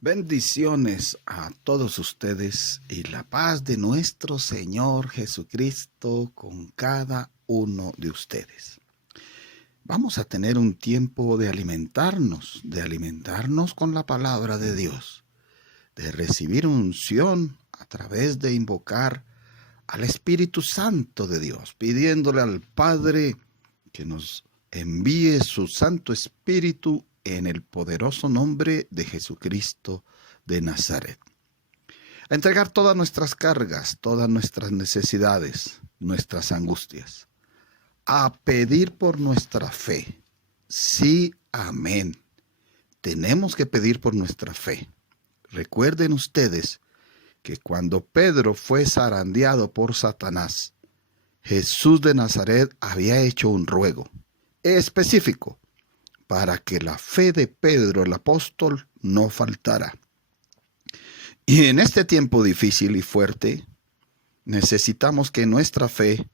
Bendiciones a todos ustedes y la paz de nuestro Señor Jesucristo con cada uno de ustedes. Vamos a tener un tiempo de alimentarnos con la palabra de Dios, de recibir unción a través de invocar al Espíritu Santo de Dios, pidiéndole al Padre que nos envíe su Santo Espíritu en el poderoso nombre de Jesucristo de Nazaret. A entregar todas nuestras cargas, todas nuestras necesidades, nuestras angustias. A pedir por nuestra fe. Sí, amén. Tenemos que pedir por nuestra fe. Recuerden ustedes que cuando Pedro fue zarandeado por Satanás, Jesús de Nazaret había hecho un ruego específico para que la fe de Pedro el apóstol no faltara. Y en este tiempo difícil y fuerte, necesitamos que nuestra fe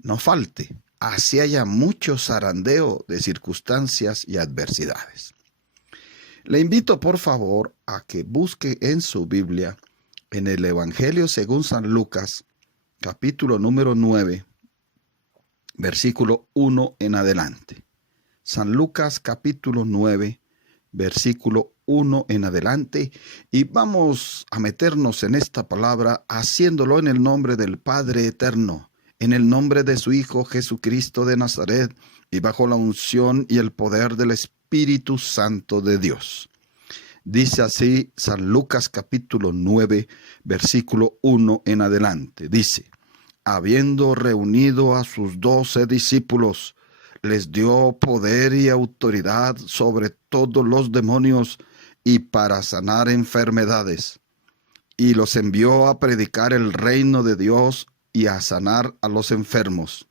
no falte, así haya mucho zarandeo de circunstancias y adversidades. Le invito por favor a que busque en su Biblia, en el Evangelio según San Lucas, capítulo número 9, versículo 1 en adelante. San Lucas capítulo 9, versículo 1 en adelante, y vamos a meternos en esta palabra haciéndolo en el nombre del Padre eterno, en el nombre de su Hijo Jesucristo de Nazaret, y bajo la unción y el poder del Espíritu Santo de Dios. Dice así San Lucas capítulo 9, versículo 1 en adelante. Dice: habiendo reunido a sus 12 discípulos, les dio poder y autoridad sobre todos los demonios y para sanar enfermedades. Y los envió a predicar el reino de Dios y a sanar a los enfermos.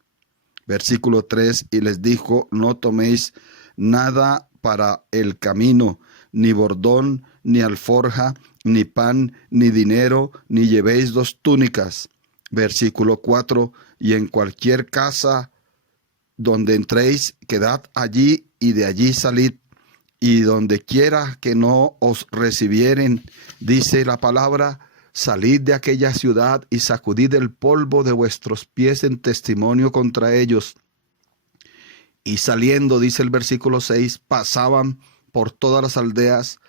Versículo 3, y les dijo: no toméis nada para el camino, ni bordón, ni alforja, ni pan, ni dinero, ni llevéis 2 túnicas. Versículo 4, y en cualquier casa donde entréis, quedad allí y de allí salid, y donde quiera que no os recibieren, dice la palabra, salid de aquella ciudad y sacudid el polvo de vuestros pies en testimonio contra ellos. Y saliendo, dice el versículo 6, pasaban por todas las aldeas,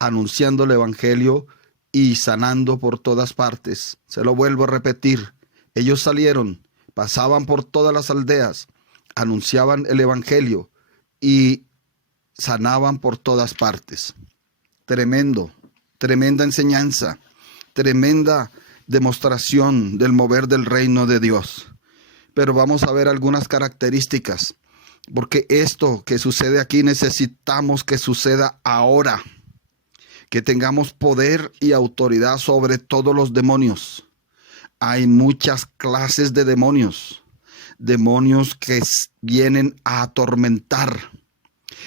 anunciando el evangelio y sanando por todas partes. Se lo vuelvo a repetir, ellos salieron, pasaban por todas las aldeas, anunciaban el evangelio y sanaban por todas partes. Tremenda enseñanza, tremenda demostración del mover del reino de Dios. Pero vamos a ver algunas características, porque esto que sucede aquí necesitamos que suceda ahora, que tengamos poder y autoridad sobre todos los demonios. Hay muchas clases de demonios. Demonios que vienen a atormentar,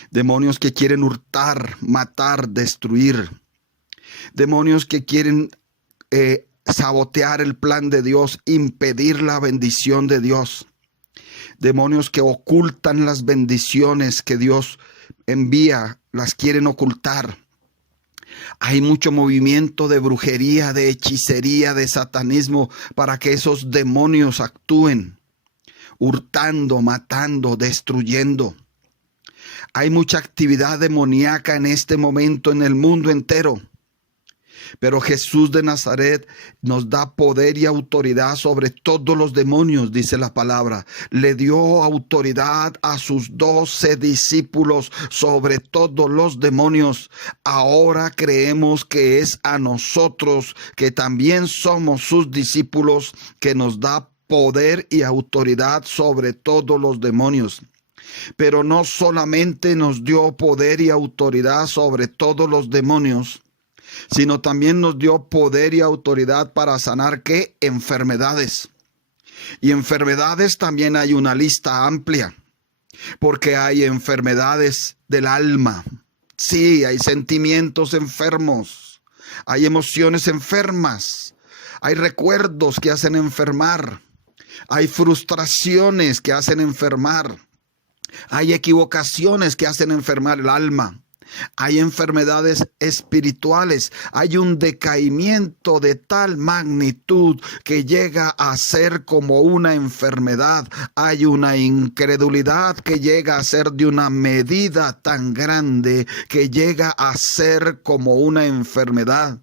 demonios que quieren hurtar, matar, destruir, demonios que quieren sabotear el plan de Dios, impedir la bendición de Dios, demonios que ocultan las bendiciones que Dios envía, las quieren ocultar. Hay mucho movimiento de brujería, de hechicería, de satanismo para que esos demonios actúen, hurtando, matando, destruyendo. Hay mucha actividad demoníaca en este momento en el mundo entero. Pero Jesús de Nazaret nos da poder y autoridad sobre todos los demonios, dice la palabra. Le dio autoridad a sus 12 discípulos sobre todos los demonios. Ahora creemos que es a nosotros, que también somos sus discípulos, que nos da poder y autoridad sobre todos los demonios. Pero no solamente nos dio poder y autoridad sobre todos los demonios, sino también nos dio poder y autoridad para sanar ¿qué? Enfermedades. Y enfermedades también hay una lista amplia, porque hay enfermedades del alma. Sí, hay sentimientos enfermos, hay emociones enfermas, hay recuerdos que hacen enfermar, hay frustraciones que hacen enfermar, hay equivocaciones que hacen enfermar el alma. Hay enfermedades espirituales, hay un decaimiento de tal magnitud que llega a ser como una enfermedad. Hay una incredulidad que llega a ser de una medida tan grande que llega a ser como una enfermedad.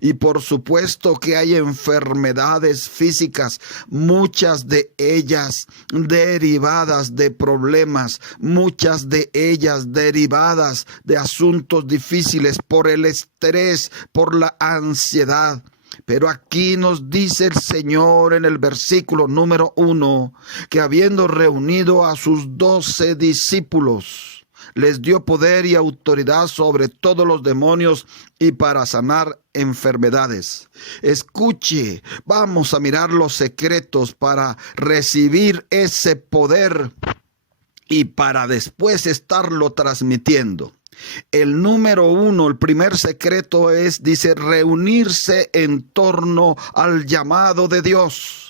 Y por supuesto que hay enfermedades físicas, muchas de ellas derivadas de problemas, muchas de ellas derivadas de asuntos difíciles por el estrés, por la ansiedad. Pero aquí nos dice el Señor en el versículo número 1, que habiendo reunido a sus 12 discípulos, les dio poder y autoridad sobre todos los demonios y para sanar enfermedades. Escuche, vamos a mirar los secretos para recibir ese poder y para después estarlo transmitiendo. El número 1, el primer secreto dice, reunirse en torno al llamado de Dios.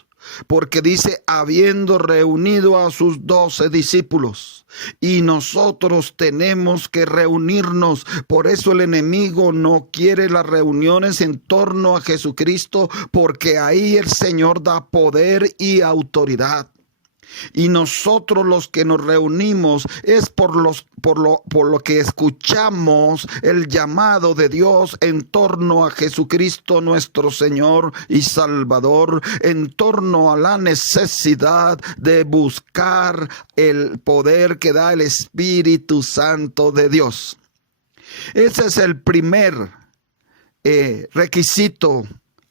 Porque dice, habiendo reunido a sus 12 discípulos. Y nosotros tenemos que reunirnos. Por eso el enemigo no quiere las reuniones en torno a Jesucristo, porque ahí el Señor da poder y autoridad. Y nosotros los que nos reunimos es por lo que escuchamos el llamado de Dios en torno a Jesucristo nuestro Señor y Salvador, en torno a la necesidad de buscar el poder que da el Espíritu Santo de Dios. Ese es el primer requisito,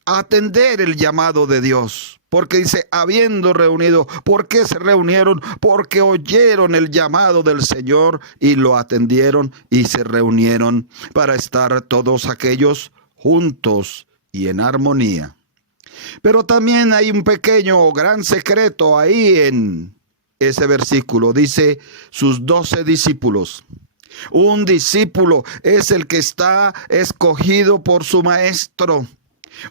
atender el llamado de Dios. Porque dice, habiendo reunido, ¿por qué se reunieron? Porque oyeron el llamado del Señor y lo atendieron y se reunieron para estar todos aquellos juntos y en armonía. Pero también hay un pequeño o gran secreto ahí en ese versículo. Dice, sus 12 discípulos. Un discípulo es el que está escogido por su maestro.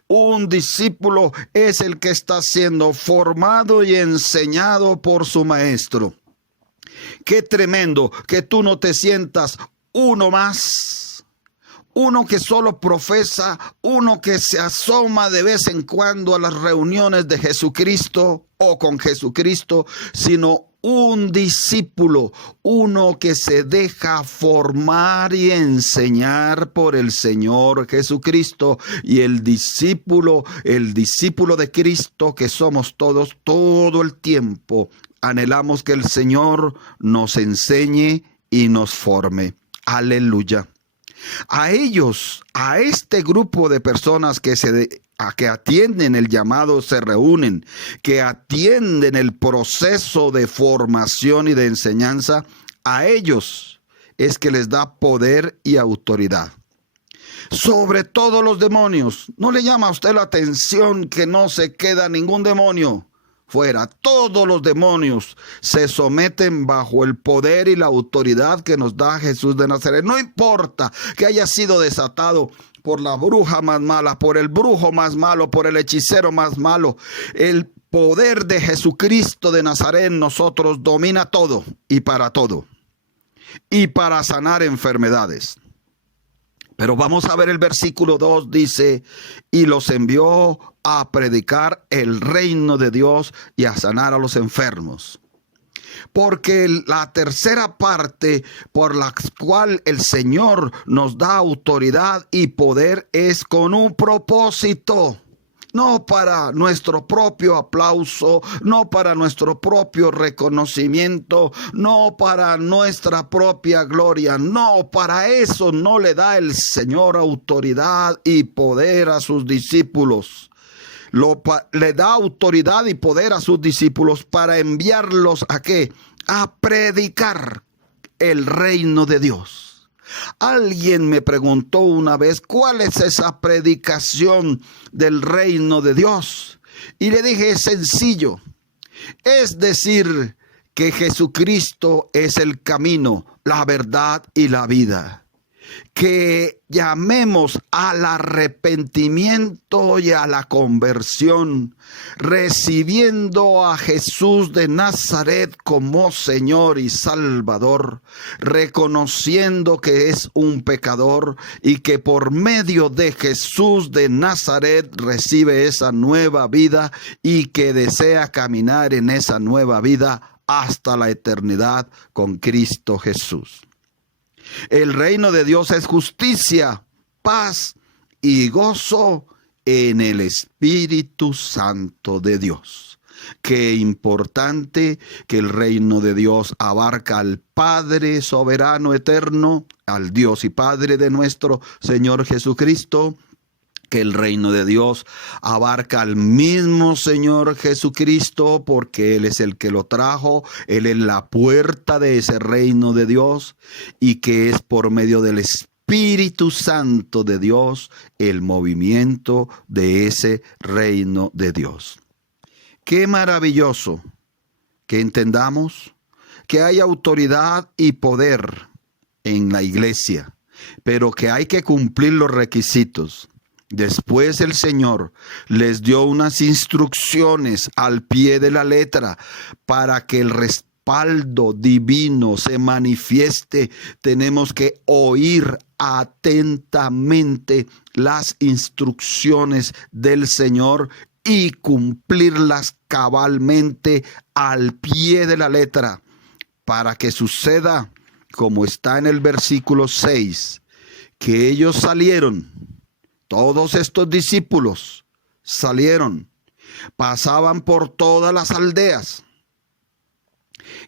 Un discípulo es el que está siendo formado y enseñado por su maestro. Qué tremendo que tú no te sientas uno más, uno que solo profesa, uno que se asoma de vez en cuando a las reuniones de Jesucristo o con Jesucristo, sino un discípulo, uno que se deja formar y enseñar por el Señor Jesucristo. Y el discípulo de Cristo que somos todos, todo el tiempo anhelamos que el Señor nos enseñe y nos forme. Aleluya. A ellos, a este grupo de personas que atienden el llamado, se reúnen, que atienden el proceso de formación y de enseñanza, a ellos es que les da poder y autoridad. Sobre todos los demonios. ¿No le llama a usted la atención que no se queda ningún demonio fuera? Todos los demonios se someten bajo el poder y la autoridad que nos da Jesús de Nazaret. No importa que haya sido desatado por la bruja más mala, por el brujo más malo, por el hechicero más malo. El poder de Jesucristo de Nazaret en nosotros domina todo y para todo. Y para sanar enfermedades. Pero vamos a ver el versículo 2, dice, y los envió a predicar el reino de Dios y a sanar a los enfermos. Porque la tercera parte por la cual el Señor nos da autoridad y poder es con un propósito. No para nuestro propio aplauso, no para nuestro propio reconocimiento, no para nuestra propia gloria. No, para eso no le da el Señor autoridad y poder a sus discípulos. Le da autoridad y poder a sus discípulos para enviarlos ¿a qué? A predicar el reino de Dios. Alguien me preguntó una vez, ¿cuál es esa predicación del reino de Dios? Y le dije, es sencillo. Es decir, que Jesucristo es el camino, la verdad y la vida. que llamemos al arrepentimiento y a la conversión, recibiendo a Jesús de Nazaret como Señor y Salvador, reconociendo que es un pecador y que por medio de Jesús de Nazaret recibe esa nueva vida y que desea caminar en esa nueva vida hasta la eternidad con Cristo Jesús. El reino de Dios es justicia, paz y gozo en el Espíritu Santo de Dios. Qué importante que el reino de Dios abarca al Padre soberano eterno, al Dios y Padre de nuestro Señor Jesucristo, que el reino de Dios abarca al mismo Señor Jesucristo, porque Él es el que lo trajo, Él es la puerta de ese reino de Dios, y que es por medio del Espíritu Santo de Dios el movimiento de ese reino de Dios. Qué maravilloso que entendamos que hay autoridad y poder en la iglesia, pero que hay que cumplir los requisitos. Después el Señor les dio unas instrucciones al pie de la letra para que el respaldo divino se manifieste. Tenemos que oír atentamente las instrucciones del Señor y cumplirlas cabalmente al pie de la letra para que suceda como está en el versículo 6, que ellos salieron. Todos estos discípulos salieron, pasaban por todas las aldeas.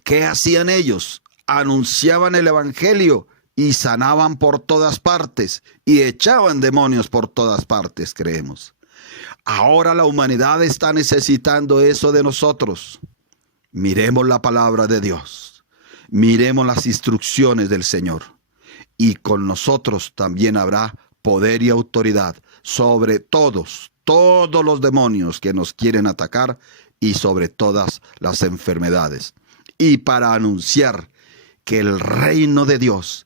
¿Qué hacían ellos? Anunciaban el evangelio y sanaban por todas partes y echaban demonios por todas partes, creemos. Ahora la humanidad está necesitando eso de nosotros. Miremos la palabra de Dios, miremos las instrucciones del Señor, y con nosotros también habrá poder y autoridad sobre todos los demonios que nos quieren atacar y sobre todas las enfermedades. Y para anunciar que el reino de Dios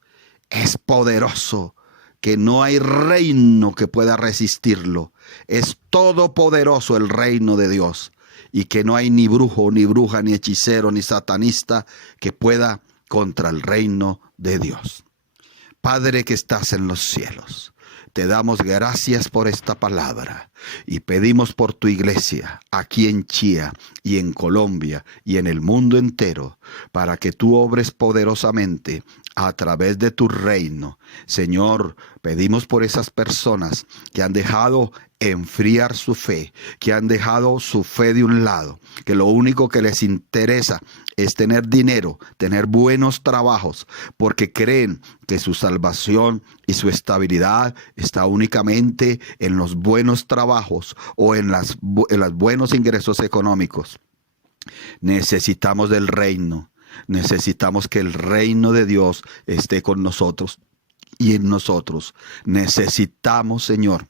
es poderoso, que no hay reino que pueda resistirlo. Es todopoderoso el reino de Dios y que no hay ni brujo, ni bruja, ni hechicero, ni satanista que pueda contra el reino de Dios. Padre que estás en los cielos, te damos gracias por esta palabra y pedimos por tu iglesia aquí en Chía y en Colombia y en el mundo entero para que tú obres poderosamente a través de tu reino. Señor, pedimos por esas personas que han dejado enfriar su fe, que han dejado su fe de un lado, que lo único que les interesa es tener dinero, tener buenos trabajos, porque creen que su salvación y su estabilidad está únicamente en los buenos trabajos o en los buenos ingresos económicos. Necesitamos del reino, necesitamos que el reino de Dios esté con nosotros y en nosotros. Necesitamos, Señor,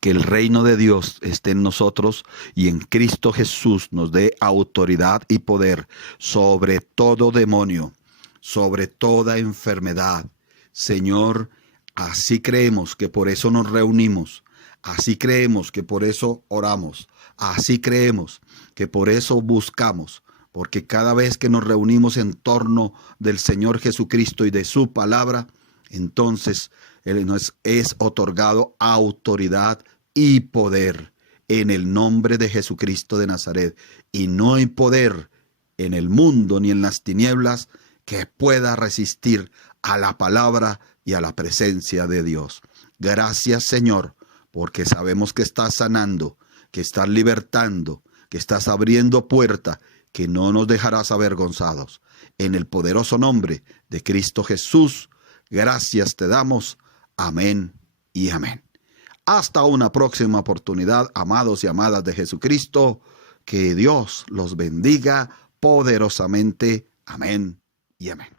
que el reino de Dios esté en nosotros y en Cristo Jesús nos dé autoridad y poder sobre todo demonio, sobre toda enfermedad. Señor, así creemos que por eso nos reunimos, así creemos que por eso oramos, así creemos que por eso buscamos, porque cada vez que nos reunimos en torno del Señor Jesucristo y de su palabra, entonces Él nos es otorgado autoridad y poder en el nombre de Jesucristo de Nazaret. Y no hay poder en el mundo ni en las tinieblas que pueda resistir a la palabra y a la presencia de Dios. Gracias, Señor, porque sabemos que estás sanando, que estás libertando, que estás abriendo puerta, que no nos dejarás avergonzados. En el poderoso nombre de Cristo Jesús, gracias te damos. Amén y amén. Hasta una próxima oportunidad, amados y amadas de Jesucristo. Que Dios los bendiga poderosamente. Amén y amén.